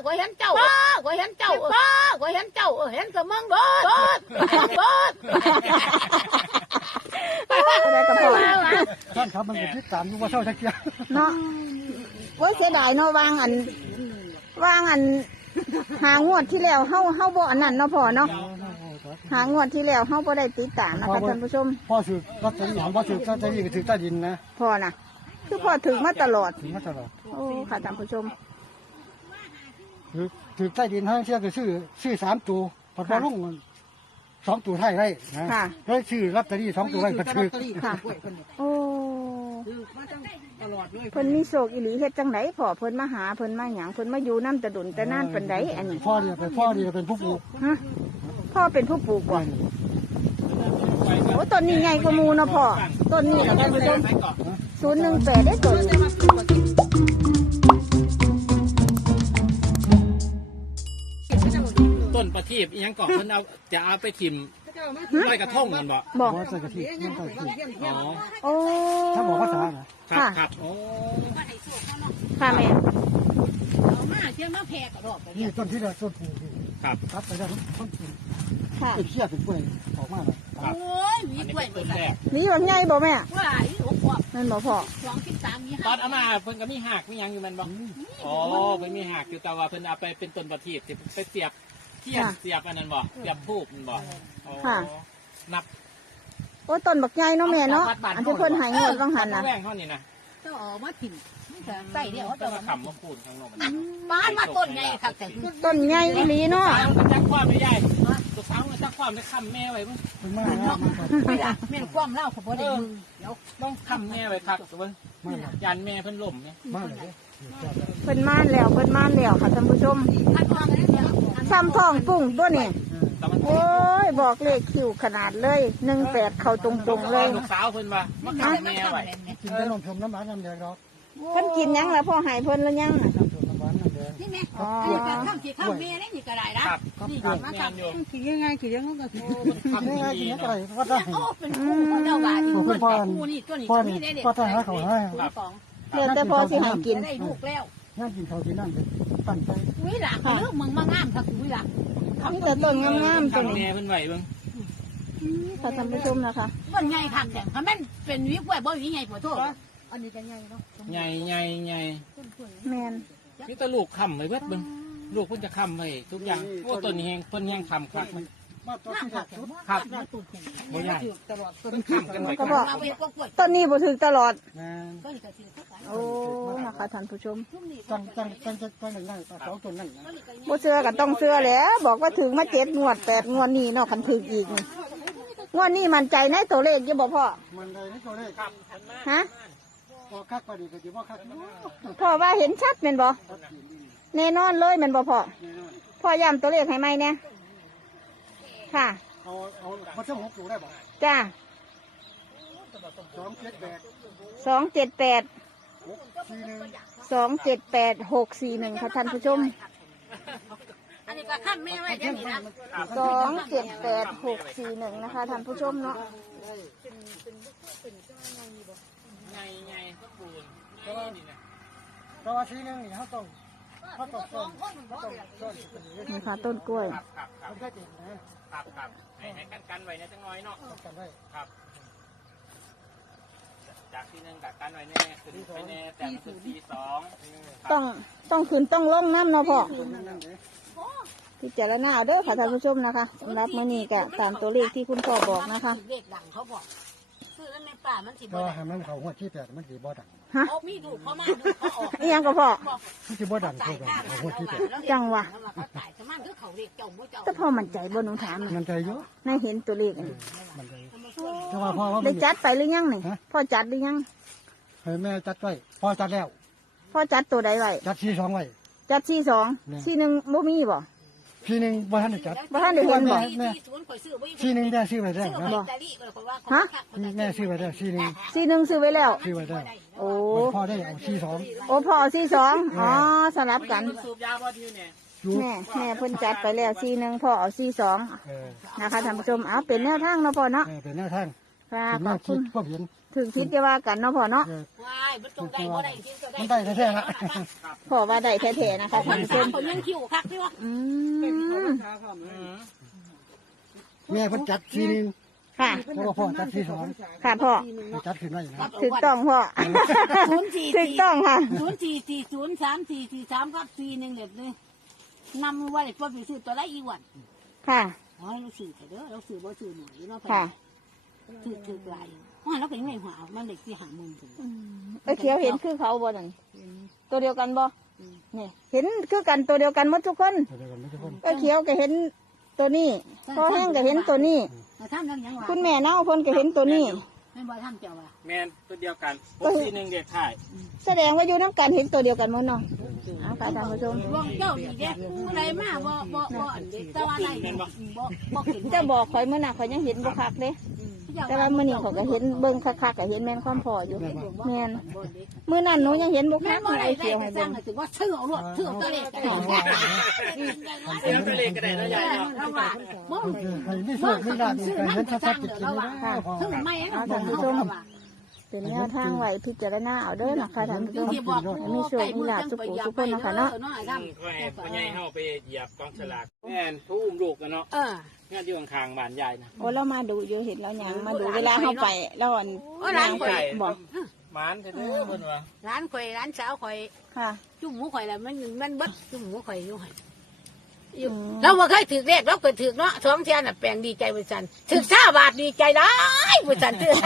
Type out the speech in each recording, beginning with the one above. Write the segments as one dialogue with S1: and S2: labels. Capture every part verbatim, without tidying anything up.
S1: ก็เห็นเจ้าป้าก็เห็นเจ้าป้าก็เห็นเจ้าเห็นกับมึงโดดโดดโดด
S2: อะไรกับพ่อ
S3: ท่านครับมันเป็นที่ตามอยู่ว่าเศร้าจักเกีย
S2: เนาะว่าเสียดายเนาะวางอันวางอันหางวดที่แล้วเฮาเฮาบ่อันนั้นเนาะพ่อเนาะหางวดที่แล้วเฮาบ่ได้ติดตามนะคะท่านผู้ชม
S3: พ่อสืบลอตเตอรี่ของพ่อสืบลอตเตอรี่ก็ถือใต้ดินนะ
S2: พ่อน่ะคือพ่อถึงมาตลอด
S3: ถือมาตลอด
S2: โอ้ค่ะท่านผู้ชม
S3: ถือถือใต้ดินทั้งเชื่อก็ซื้อซื้อสามตัวพอพอลงสองตัวไทยได้นะแล้วซื้อลอตเตอรี่สองตัวไว้ก็ถือ
S2: ค่ะโอ้เพิ่นมีโศกอีหลีเฮ็ดจังไดพ่อเพิ่นมาหาเพิ่นมาหยังเพิ่นมาอยู่น้ำตะดุนแต่นานปานใดอันนี้
S3: พ่อเนี่ยเป็นพ่อเนี่ยเป็นผู้ปลูก
S2: ฮะพ่อเป็นผู้ปลูกบ่โอ้ต้นนี้ใหญ่กว่าหมู่เนาะพ่อต้นนี้นะท่านผู้ชมศูนย์หนึ่งแปดได้ต้น
S4: ต้นประทีปยังก่อนเพิ่นเอาจะเอาไปทิมลอยกระทงมันบ่
S2: บอก
S3: ว่าใส่กะทิไม่ใส่กะทิ
S4: อ๋อ
S2: โอ้
S3: ถ้าบอกภาษานะ
S4: ครับครับโอ้
S2: ค่ะแม่
S1: มาเชื่อมาแพกระดอก
S3: นี่ต้นที่เราต้นปลูก
S4: ครับ
S3: ครับไปแล้วต้นปลูก
S2: ค่ะ
S3: ไอ้เขี้ยเป็นกล้วยออกมาเลย
S4: ครับ
S1: โอ้ยมี
S4: อันนี้
S1: กล้วย
S4: เป็น
S1: หม
S4: ต้
S1: ด
S4: นแรก
S2: นี่ว่าใหญ่บ่แม่
S1: ว่าอีหกขวบ
S2: นั่นบ่พ่อ
S1: สองสิบสามมี
S4: ต
S1: ห้า
S4: อนเอามาเพิ่นก็มีหักมีหยังอยู่มันบ่อ๋อเพิ่นมีหักอยู่แต่ว่าเพิ่นเอาไปเป็นต้นประทีปสิไปเสียบเทียนเสียบอันนั้นบ่เสียบทูบมันบ่อ๋อนับ
S2: โอ้ต้นบักใหญ่เนาะแม่เนาะอันที่เพิ่นใหายงวดบางหันน่ะ
S4: แว่งเท่านี้นะ
S1: เจ้าออกมาถิ่นใส่เดียวเขา
S4: ต้
S1: จะ
S4: นมะขามมะกรูดข้างนอกมัน
S1: บ้านมาต้นไงค่ะแต่
S2: ต้นใหญ่อีหลีเนาะ
S4: มันจักความไม่ใหญ่ลูกสาวมันจักความได้ค้ำแม่ไว้เบิ่ง
S3: เป็นมากนะมันก็
S1: ไม่ละแม่นความเล่าของพ่อได้มึงเดี๋ยว
S4: ต้องค้ำแม่ไว้ครับเบิ่ง
S3: มากเลย
S4: ยันแม่เพิ่นล้มเนี่ย
S3: มากเลย
S2: เพิ่นม่านแล้วเพิ่นม่านแล้วค่ะท่านผู้ชม
S1: ท่านวางกันเดียว
S2: ซ้ำท้องปุ้งตัวนี้
S4: แต่มัน
S2: โอ้ยบอกเลขคิวขนาดเลยหนึ่งแปดเข้าตรงๆเลย
S4: ลูกสาวเพิ่นว่ามาค้ำแม่ไว้
S3: กินแต่นมชมน้ำหวานน้ำแดงเรา
S2: เพิ่นกินหยังแล้วพ่อใหายเพิ่นแล้วยังน่ะ
S3: น้ำชมน้ำหวานน้ำแดง
S1: นี่แม่
S2: อ๋อ
S1: นี่ก็ข้ามที่ข้ามเมียนี่นี่ก็ได้นะครับ นี่
S4: ครับ
S1: มา
S4: แม่
S1: ข้าม
S4: นอยู่
S1: คือยังไงคือยังไงก็คือ
S4: ค้ำ
S3: นี่ไงกิน
S4: ดี
S3: อะไร
S4: เนาะ
S3: ก็ได้
S1: โอ้เป็นคู่คนเดียวกันคู่นี่ตัวนี้
S3: พ่อ
S1: ตัว
S3: นี่
S1: นี้ได้เด็
S3: พ่อท่านหาเขาให้
S1: สอง
S2: เดี๋ยวแต่พอสิใหายกิน
S1: ได้ลูกแล้ว
S3: นั่งกินเขาที่นั่นเลยปั่นไป
S1: วิหลักเรื่องมึงมางามถ้ากูวิหลัก
S2: มีแต่ต้นงามๆตัว
S4: ค้ำ
S2: นี้
S4: แม่เพิ่นไว้เบิ่ง
S2: ค่ะท่านผู้ชมนะคะ
S1: มันใหญ่คักแต่ถ้ามันเป็นวิกล้วยบ่วิใหญ่ปวดโทษอันนี้จะใหญ่เนาะ
S4: ใหญ่ใหญ่ใหญ่
S2: แมน
S4: นี่แต่ลูกค้ำไว้เบิดเบิ่งลูกเพิ่นจะค้ำไว้ทุกอย่างโอ้ต้นนี้แฮงเพิ่นแฮงค้ำครับ
S3: มาตัวที่
S1: คั
S3: แร
S1: ก
S3: กสุด
S4: ครับ
S1: ตุ่น
S4: บ่ใหญ่
S1: ตลอดต้น
S4: เพิ่นค้ำกันไว้
S2: ก็
S4: ก่อน
S2: บอก
S1: เราไปก็กล้วย
S2: ต้นนี้บ่ถึงตลอด
S3: งาน
S1: ก็นี่ก็สิเข้าไป
S2: โอ้นะคะท่านผู้ชม
S3: จังจังจังจังจังหนึ่งนั่งสองตัวนั่งนะ
S2: บ่เชื่อก็ต้องเชื่อแหล้วบอกว่าถึงมาเจ็ดงวดแปดงวดนี่เนาะคันถึงอีกนี่งวดนี้มั่นใจในตัวเลขอยังบอกพ่อ
S3: มันเลยนี่ตัวเลข
S2: ฮะ
S3: พอคักไปดีก็ดีว่าคัก
S2: พ่อว่าเห็นชัดแม่นบ่แน่นอนเลยแม่นบ่พ่อพ่อย้ำตัวเลขให้ไหมเนี่ยค่ะ
S3: เอาเอาพอช่างหกอยู่ได้บ่
S2: จ้า
S3: สองเจ็ดแปด
S2: สองเจ็ดแปด
S3: หกสี่หนึ่ง
S2: สองเจ็ดแปดหกสี่หนึ่งค่ะท่านผู้ชม
S1: อันนี้ก็ข้ามแม่ไว้เดี๋ยวนี้นะ
S2: สองเจ็ดแปดหกสี่หนึ่งนะคะท่านผู้ชมเนาะ
S4: ใหญ่ใหญ่ก็ปูนนี่นะ
S3: แต่ว่าสี่หนึ่งนี่เขาต้องเขาต้องซ่อนเขาต้องซ่อน
S2: นี่ค่ะต้นกล้วย
S4: ครับครับครับ
S3: มันแค่เจ็ดนะครับ
S4: ครับให้ให้กันกันไว้ในจังน้อยเนาะ
S3: ต้องกันได้
S4: ครับ จากที่หนึ่งกับกันไว้แน่ขึ้นไปแน่แต่มันคือสี่สอง
S2: ต้องต้องขึ้นต้องลงน้ำเนาะพ่อ
S3: นั่นนั่นเด้
S2: พิจารณาเอาเด้อค่ะท่านผู้ชมนะคะสำหรับมื้อนี้ก็ตามตัวเลขที่คุณพ่อบอกนะคะ
S1: เลขดังเขาบอกซื้อแล้วในป่ามันสิ
S3: ก็
S1: บ่ได้
S3: ให้มันเขาหัวที่แปดมันสีบ่ดัง
S2: ฮะ
S1: เขามีดูเขามาดูเขาออก
S2: นี่ยังก็พ่อ
S3: มันสีบ่ดังเขาแบบเขาหัวที่แปด
S2: จังวะ
S1: เขาตายสมันคือเขาเรียกเจ้าบ่เจ้า
S2: แต่พ่อมั่นใจบ่หนูถาม
S3: มันใจเยอะ
S2: ในเห็นตัวเลขอันนี้
S3: มันใจแต่ว่าพ่อว่า
S2: ได้จัดไปหรือยังนี่พ่อจัดหรือยัง
S3: ให้แม่จัดไว้พ่อจัดแล้ว
S2: พ่อจัดตัวใดไว้
S3: จัดที่สองไว้
S2: จัดสี่สองสี่หนึ่งบ่มีบ่
S3: ที่หนึ่งบ่ทันได้จัด
S2: บ่ทันได้เห็นบ่
S3: ที่หนึ่งแม่ซื้อไว้แล้วนะ
S2: ฮะ
S3: แม่ซื้อไว้แล้วที่หนึ่ง
S2: สี่หนึ่งซื้อไว้แล้ว
S3: ซื้อไว้แล้ว
S2: โอ้
S3: พ่อได้เอาที่สอง
S2: โอ้พ่อสี่สองอ๋อสลับกัน
S4: สูบยาพอดีเนี่ย
S3: อยู่
S2: แม่แม่เพิ่นจัดไปแล้วสี่หนึ่งพ่อเอาสี่สอง
S3: เออ
S2: นะคะท่านผู้ชมเอาเป็นแนวทางเนาะพ่อเนาะ
S3: เออเป็นแนวทาง
S2: ค่ะ
S3: เป็น
S2: ข
S3: แน
S2: อ
S3: ว
S2: บ
S3: คิ
S2: คุ
S3: ด
S2: ณ
S3: พวกเห็น
S2: ถึงคิดจะว่ากันเนาะพ่อเนาะ
S1: ว้ายมันตรงได้บ่ได้ที่ก็ได้
S3: มันได้แท้ๆละ
S2: พ่อว่าได้แท้ๆนะคะท่านผู้ชม
S1: คนยังคิวคักที่ว่า
S2: อืม
S3: แม่เพิ่นจัดทีนึง
S2: ค่ะ
S3: เพราะว่าพ่อจัดทีสอง
S2: ค่ะพ่อ
S3: จัดขึ้นไว้นะ
S2: ถูกต้องพ่อ
S1: ศูนย์สี่
S2: ถูกต้องค่ะ
S1: ศูนย์สี่สี่ศูนย์สามสี่สี่สามครับสี่หนึ่งเด็ดเลยนำไว้เพื่อไปซื้อตัวละอีวัน
S2: ค่ะ
S1: อ๋อเราซื้อแต่เด้อเราซื้อบ่ซื้อหน่อยเนาะ
S2: ค่ะ
S1: ถือถือไกลว่าเราก็ยังไงหัวมันเด็กที่หามุมถึง
S2: เอ้ยเขียวเห็นคือเขาบ่นั่นตัวเดียวกันบ่นี่เห็นคือกันตัวเดียวกันหมดทุกคน
S3: เดี๋ยวกันไม่ทุกคน
S2: เอ้ยเขียวก็เห็นตัวนี้พ่อแห้งก็เห็นตัวนี้
S1: แต่ท่านยังยังว่า
S2: คุณแม่เน่าเพิ่นก็เห็นตัวนี้
S1: ไม่บ่ท่านเจ้าว่า
S4: แม่นตัวเดียวกันหกสี่หนึ่งเด็กถ่าย
S2: แสดงว่าอยู่น้ำกันเห็นตัวเดียวกันหมดเนาะเอาค่ะท่านผู้ชม
S1: ว่องเจ้าดีแกผู้ใดมาบ่บ่บ่อันเด็กแต่ว่าอะไรบ่บ่เห็น
S2: จะบอกข่อยเมื่อน่ะข่อยยังเห็นบ่คักเด้แต่ว่ามื้อนี้ข่อยก็เห็นเบิ่งคักๆก็เห็นแม่นความพออยู่แม่นมื้อนั้นหนูยังเห็นบ่คั
S1: แม่
S2: ก
S1: บ่
S2: เล
S1: ได้
S2: ย
S1: ได้
S2: เขียวให้
S1: สร้า
S2: เบิ่
S1: ง
S2: ง
S1: ถือว่าซื้อเอารถซื้อตัวเลขก็ได้
S4: เสียงตัวเลขก็ได้แล้วยายเนาะ
S1: เราว่าบ่
S3: ใครนี่สวดนี่ละนี่ใครเห็นชัดๆจริงๆนะพ่อ
S1: ซื้อไม่เนาะท่านผู้ชม
S2: เป็นแนวทางไว้พิจารณาเอาเด้อนะคะท่านผู้ชม
S1: ที่บอก
S2: มีโชคมีลาภทุกผู้ทุกคนนะคะเนาะ
S4: ก็ให้พ่อใหญ่เฮาไปเหยียบกองฉลากแม่นผู้อุ้มลูกกันเนาะ
S1: เออ
S4: งานอยู่ข้างๆบ้านยายนะ
S2: โอ้เรามาดูอยู่เห็นแล้วยังมาดูเวลาเข้าไปเราอัน
S1: โอ้ร้านข่อย
S2: บอก
S4: หมานเด้อเพิ่นว่า
S1: ร้านข่อยร้านสาวข่อย
S2: ค่ะ
S1: จุ่มหมูข่อยแล้วมันมันเบิดจุ่มหมูข่อยอยู่ให้อยู่เราบ่เคยถือเลขเราเคยถือเนาะสองเทียนน่ะแปลงดีใจบริษัทถือห้าบาทดีใจได้บริษัทถือ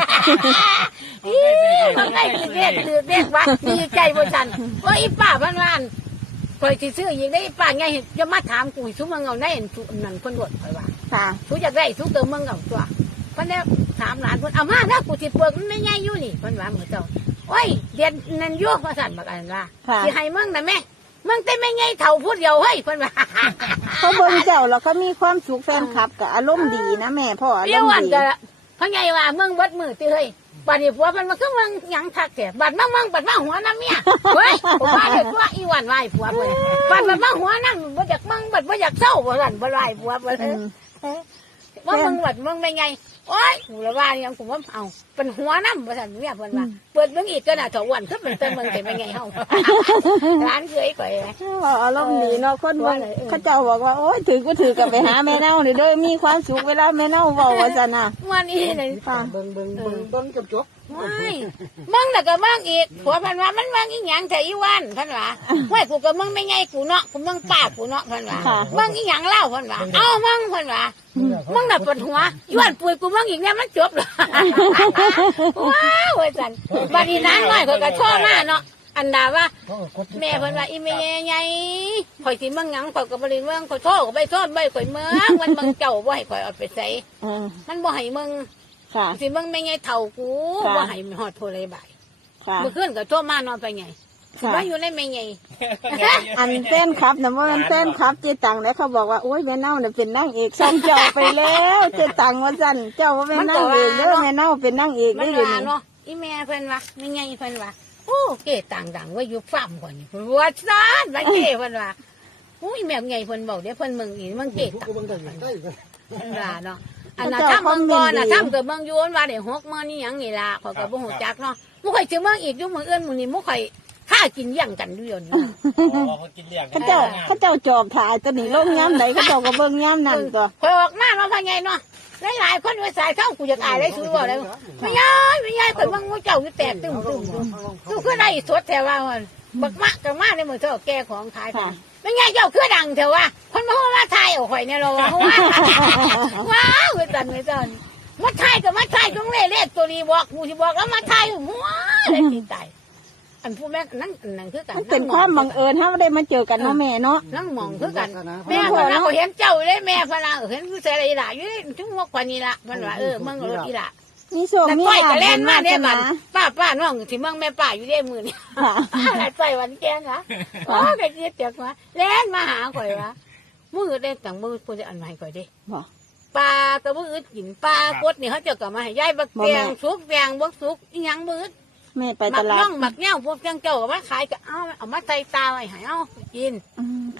S1: มันได้ถือเลขถือเลขว่าดีใจบริษัทว่าอีป้าพันวานข่อยสิซื้ออีกได้อีป้าไงจะมาถามกูซุมเมืองเอาได้สุนั่นคนรวดข่อยว่า
S2: ค่ะ
S1: ทุกอยากได้ทุกเติมเมืองเอาตัวเพิ่นแล้วถามหลานเพิ่นเอามาถ้ากูสิเปิกมันไม่ใหญ่อยู่นี่เพิ่นว่าเหมือนเจ้าโอ้ยเดือนนั้นอยู่ว่าสั่นบักอันว่า
S2: ค่ะ
S1: สิให้มึงน่ะแม่มึงแต่ไม่ใหญ่เท่าพูดเดียวเฮ้ยเพิ่นว่า
S2: เขาเบิ่งเจ้าแล้วเขามีความสุขแฟนคลับกับอารมณ์ดีนะแม่พ่ออา
S1: เรี
S2: ร
S1: ยก
S2: ม
S1: ว่า
S2: ณ์ดี
S1: จะเพิ่นไงว่ามึงเบิดมือติเฮ้ยบัดนี้ผัวมันมาคือมึงหยังทักแท้บัดมึงมึงบัดมาหัวน้ำเมียเฮ้ยผมว่าเลยตัวอีหวันไหวผัวเพิ่นบัดบัดมาหัวน้ำบ่อยากมึงบัดบ่อยากเศร้าบ่สั่นบ่ไหวผัวเพิ่น
S2: อืม
S1: ว่ามึงบัดมึงไม่ไงโอ้ยกูละว่ายังกูว่าเอาเป็นหัวน้ำบ่สั่นเมียเพิ่นว่าเปิดเบิ่งอีกก็น่ะถาวันคือเป็นเติมมึงแต่ไม่ไงเฮาร้านเคยข่อย
S2: พ่ออารมณ์ดีเนาะคนเบิ่งเขาเจ้าบอกว่าโอ้ยถือก็ถือกับไปหาแม่เน่านี่เด้อมีความสุขเวลาแม่เน่าเว้าว่าซั่นน่ะ
S1: วันนี้เลย
S2: ค่ะ
S3: เบิ่งเบิ่งเบิ่งเบิ่งจบจบ
S1: ไม่มึงน่ะก็มึงอีกผัวพันว่ามันมึงอีหยังแต่อีวันพันว่าเว้ยกูก็มึงไม่ไงกูเนาะกูมึงป้ากูเนาะพันว่ามึงอีหยังเล่าพันว่าเอ้ามึงพันว่ามึงน่ะปวดหัวย้วนปุยกูมึงอีกเนี่ยมันจบเลยว้าวเว้ยสันบัดนี้นางน้อยเขาก็ชอบมาเนาะอันดาว่าแม่เพิ่นว่าอีแม่ใหญ่ข่อยสิมึงหยังข่อยก็บ่ได้เมืองข่อยโทษก็ไปโทษไปข่อยเมืองมันมึงเจ้าบ่ให้ข่อยเอาไปใส่
S2: อืม
S1: มันบ่ให้มึง
S2: ค่ะ
S1: สิมึงไม่ไงเท่ากู
S2: ค่ะ
S1: บ่ให้ฮอดโทรเลยบ่าย
S2: ค่ะ
S1: เมื่อคืนก็โทรมานอนไปไง
S2: ค่ะ
S1: ว่าอยู่ในไม่ไง
S2: อันแฟนคลับนะว่ามันแฟนคลับเจตังแล้วเขาบอกว่าโอ้ยแม่เน่าเนี่ยเป็นนางเอกช่องเจ้าไปแล้วเจตังว่าสั่นเจ้าว่าเป็นนางเอกเด้อแม่เน่าเป็นนางเอก
S1: มั
S2: ได้
S1: น
S2: เลย
S1: ว่า
S2: นี่
S1: เนาะอีแม่เพิ่นว่าไม่ไงเพิ่นว่าโอ้เก๋ต่างดังว่าอยู่ฟาร์มก่อนนี่เพิ่นว่าซ่านว่าเก๋เพิ่นว่าอุ้ยแม่ไงเพิ่นบอกเดี๋ยวเพิ่นมึงอีมึงเก๋ต่าง
S3: เบิ่งได้ได้
S1: เพิ่นว่าเนาะอันน่ะถ้ามึงก่อนน่ะถ้าเกิดมึงอยู่ว่าได้หกมื้อนี่หยังนี่ล่ะเขาก็บ่ฮู้จักเนาะบ่ค่อยสิมึงอีกอยู่มื้ออื่นมื้อนี้บ่ค่อยค่ากินเลี้ยงกันอยู่เดี๋ยวนี้
S4: อ๋อเขากินเลี้ยง
S2: เขาเจ้าเขาเจ้าจอบถ่ายตัวนี้ลงย้ำไหนเขาเจ้าก็เบิ่งย้ำนั่นตัว
S1: คอยออกมาเนาะพ่อใหญ่เนาะหลายๆคนไว้สายเท่ากูอยากอายได้ซื้อบ่ได้ไม่ยายไม่ยายข่อยมึงงูเจ้าอยู่แตกตึ้มตึ้มกูคือได้สดแถวว่ามันบักมะกับมาในมือเท่าแก่ของขายไปไม่ยายเจ้าคือดังแถวว่าคนมาว่าไทยเอาข่อยเนี่ยเราว่าว้าวเวตันเวตันมาไทยกับมาไทยตรงเล่เล่ตัวนี้บอกกูที่บอกแล้วมาไทยหัวเลยตีตายอันผู้แม่นั่งนั่งคือกัน
S2: มันเป็นความบังเอิญถ้าไม่ได้มาเจอกันเนาะแม่เนาะ
S1: นั่งมองคือกันแม่พนักเห็นเจ้าเลยแม่พนักเห็นผู้ชายอีหล่ะอยู่ถึงหัวกว่านี้ละมันว่าเออมึงรถอีหล่ะ
S2: มีโชค
S1: แต่
S2: มี
S1: ก้อย
S2: ลา
S1: ก็
S2: ภ
S1: เล่นมาเนี่ย
S2: กั
S1: มันป้าป้าน้องที่มึงแม่ป้าอยู่ได้มือนี่
S2: ค่ะ
S1: อะไรไปวันแกงนะอ๋อก็คิดจากว่าเล่นมาหาข่อยวะมือเล่นต่างมือควรจะอันใหม่ข่อยดิ
S2: บ่
S1: ปลากระมือกินปลากดนี่เขาจะกลับมาให้ยายบักแกงสุกแกงบักสุกอีหยังมือ
S2: แม่ไป
S1: หมั
S2: ต
S1: ก
S2: ลา
S1: น่
S2: ด
S1: องหมักเงี้ยวพวกเจ้าเจ้าก็มาขายก็เอาเอามาใส่ตาไว้ให้เอากิน
S2: อืมค่ะ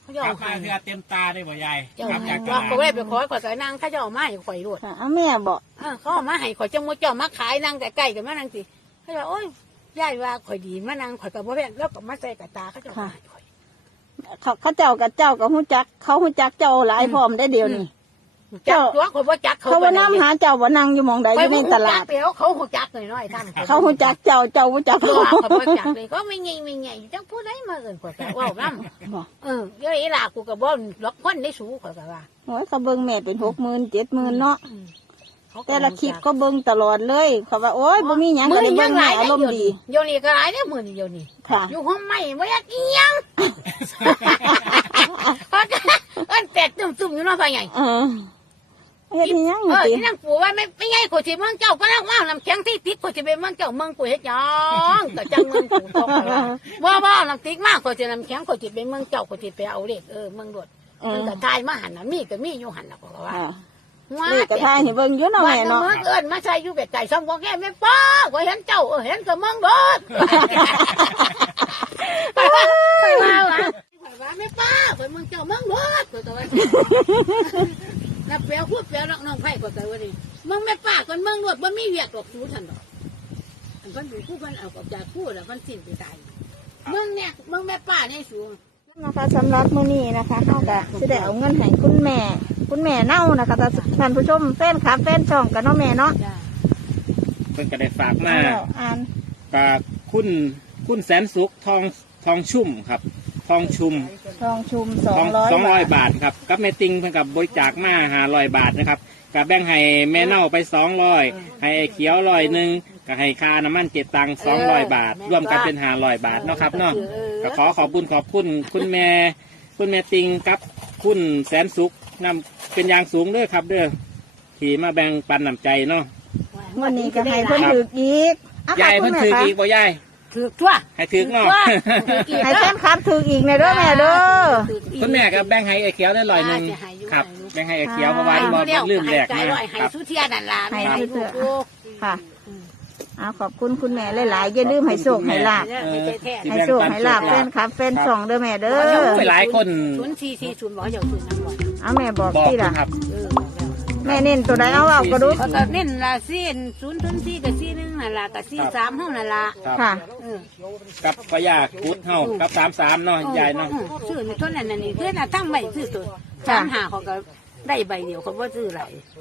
S1: เขาจะ
S4: กลั
S1: เอา
S4: บ
S1: ใคร
S4: มาเพื่อเต็มตาได้บ่ยาย
S1: เจ้า
S4: ครับ
S1: ให้
S4: อยากจะ
S1: ว่า
S4: มา
S1: ก็ไม่ได้ไปขอขอสายนางเขาจะเอามาให้ข่อยรวด
S2: ค่ะเอาแม่บอก
S1: เออเขาเอามาให้ข่อยจังว่าเจ้ามาขายนางแต่ใกล้กันมานั่งสิเขาจะโอ้ยยายว่าข่อยดีมานั่งข่อยกับพ่อแม่แล้วก็มาใส่กับตาเขาจะมาให้ข่อย
S2: เขาเขาเจ้ากับเจ้ากับหูจัก เขาหูจักเจ้าหลายพร้อมได้เดียวนี่
S1: จักตัวข่อยว่าจักเขา
S2: เขาว่าน้ำหาเจ้าว่านั่งอยู่หมองใดอยู่ในตลาด
S1: เปียวเขาหูจักหน่อยน้อยท่าน
S2: เขาหูจักเจ้าเจ้าหูจัก
S1: ตัว
S2: เขา
S1: เขาบ่จักเลยก็ไม่ไงไม่ไงจังพูดได้มาเอินข่อยแต่ว่าน้ำเออเดี๋ยวไอ้ลากูกับบ่ล็อกคนได้สูข่อยกับว่า
S2: โอ้ยเขาเบิ่งแม่เป็นหกหมื่นเจ็ดหมื่นเนาะ
S1: เขาก็
S2: แต่ละคลิปก็เบิ่งตลอดเลยเขาว่าโอ้ยบ่มีหยัง
S1: มื
S2: ก็
S1: อ
S2: ได้
S1: นี่
S2: เบิ่
S1: ยัง
S2: ง
S1: ห
S2: แม่
S1: ลาย
S2: อารมณ์ดี
S1: เดี๋ยวนี้ก็หลายเนี่ยมือนี่เดี๋ยวนี้
S2: ค่ะ
S1: อยู่ห้องไม่ไม่อยากอีหยังเขาจะเอิ้นแตกตุ่มๆอยู่เนาะพ่อใหญ่
S2: เออเฮ็ดอีหยัง
S1: เอ
S2: นี่
S1: อ
S2: ติ
S1: ที่นั่งปู่ว่าไม่ไม่ใช่กูที่เมืองเจ้าก็นั่งว่างน้ำแข็งที่ติดกูจะไปเมืองเจ้าเมืองกูเฮ็ดหยังก็จังเมืองกูตกว่าว่าน้ำติ๊กมากกูจะน้ำแข็งกูจะไปเมืองเจ้ากูจะไปเอาเด็กเออเมืองรถ
S2: เอ
S1: มัน
S2: อ
S1: ก็ทายมาหันน่ะมีก็มีอยู่หันน่ะก็ว่า
S2: อ่า
S1: ว่า
S2: นี่ก็ทายให้เบิ่งอยู่เนาะ
S1: ว่า
S2: แม่
S1: เนาะ
S2: เนาะ
S1: เอิ้นมาใส่อยู่แบบใจซ้ำบ่แก่แม่ป้าก็เห็นเจ้าเออเห็นก็เมืองรถไปว่าไปว่าว่าไปว่าแม่ป้าไปเมืองเจ้าเมืองรถก็ตัวนับเปลวพูดเปลวน้องไผ่ก็ตัวนี้เมืองแม่ป้าคนเมืองรถบ่มีเวียกดอกสูท่านดอกอันเพิ่นเป็นผู้เพิ่นเอาออกจากผู้แล้วเพิ่นสิ้นไปตายเมืองเนี่ยเมืองแม่ป้าในสูง
S2: นะคะสำหรับมื้อนี้นะคะเฮาก็สิได้เอาเงินให้คุณแม่ คุณแม่เน่านะคะท่านผู้ชมแฟนคลับแฟนช่องกันเนาะแม่เนาะ
S1: จ้า
S4: เพิ่นก็ได้ฝากมา
S2: เอาแล้วอ่าน
S4: ฝากคุณคุณแสนสุขทองทองชุ่มครับ ทองชุม
S2: ทองชุมสอ
S4: ทอง ง
S2: ร้อย
S4: สองร้อย
S2: บาท
S4: บาทครับกับแม่ติงเพิ่นกับบริจาคมาหาร้อยบาทนะครับกับแบ่งให้แม่เน่าไปสองร้อยให้ไอ้เขียวร้อยหนึ่งก็ให้ค่าน้ำมันเจ็ดตังสองร้อยบาท รวมกันเป็นหาร้อยบาทเนาะครับเนาะก็ขอขอบคุณขอบคุณคุณแม่คุณแม่ติงกับคุณแสนสุขนำเป็นอย่างสูงเด้อครับ เด้อที่มาแบ่งปันน้ำใจเนาะ
S2: วันนี้ก็ให้เพิ่นถืออีกอ่ะค่ะ
S4: ยาย
S2: คุ
S4: เพิ่
S2: ณ
S4: น
S2: แม่
S4: ถือ
S2: คะ
S4: อีกบ่ยาย
S1: ถือทั่ว
S4: ให้ถือเนาะ
S2: ให้แฟนคลับถืออีกในเด้อแม่เด้อ
S4: คุณแม่ก็แบ่งให้ไอ้เขียวได้ร้อยหนึ่งครับแบ่งให้ไอ้เขียวเพราะว่า
S1: ให้
S4: บ่
S1: เดียว
S4: ลืมแหลก
S1: ให้
S4: นะ
S1: ร้อยให้
S4: ครับ
S1: สุเทียนั่นล่ะ
S2: ให้
S1: ให้
S2: สุ
S1: ลู
S2: เทื่อ
S1: ก
S2: ค่ะเอาขอบคุณคุณแม่หลายๆอย่าลืมให้โชคให้ลาบ
S1: ๆให้แท้
S2: ให้โชคให้ลาบแฟนคลับแฟนช่องเด้อแม่เด้
S1: ๆ
S2: อ
S4: ไปหลายคน
S1: ศูนย์สี่สี่ศูนย์บอกให้เจ้าศูนย์นั่งบ่
S2: เอาแม่บอก
S4: บอก
S2: ที่ล่ะ
S4: นะครับ
S1: เออ
S2: แม่เน้นตัวใดเอาเอาก็ดู
S1: เขาก็เน้นละสี่ศูนย์ศูนย์สี่กับสี่หนึ่งนั่นล่ะกับสี่สามห้องนั่นล่ะ
S4: ครับ
S2: ค่ะ
S1: เออ
S4: กับปะยากุดเฮากับสามสามเนาะยายเนาะ
S1: ซื้อในต้นนั้นนี่คือน่ะตั้งใบซื้อตัวสามหาเขาก็ได้ใบเดียวเขาบ่ซื้อหลาย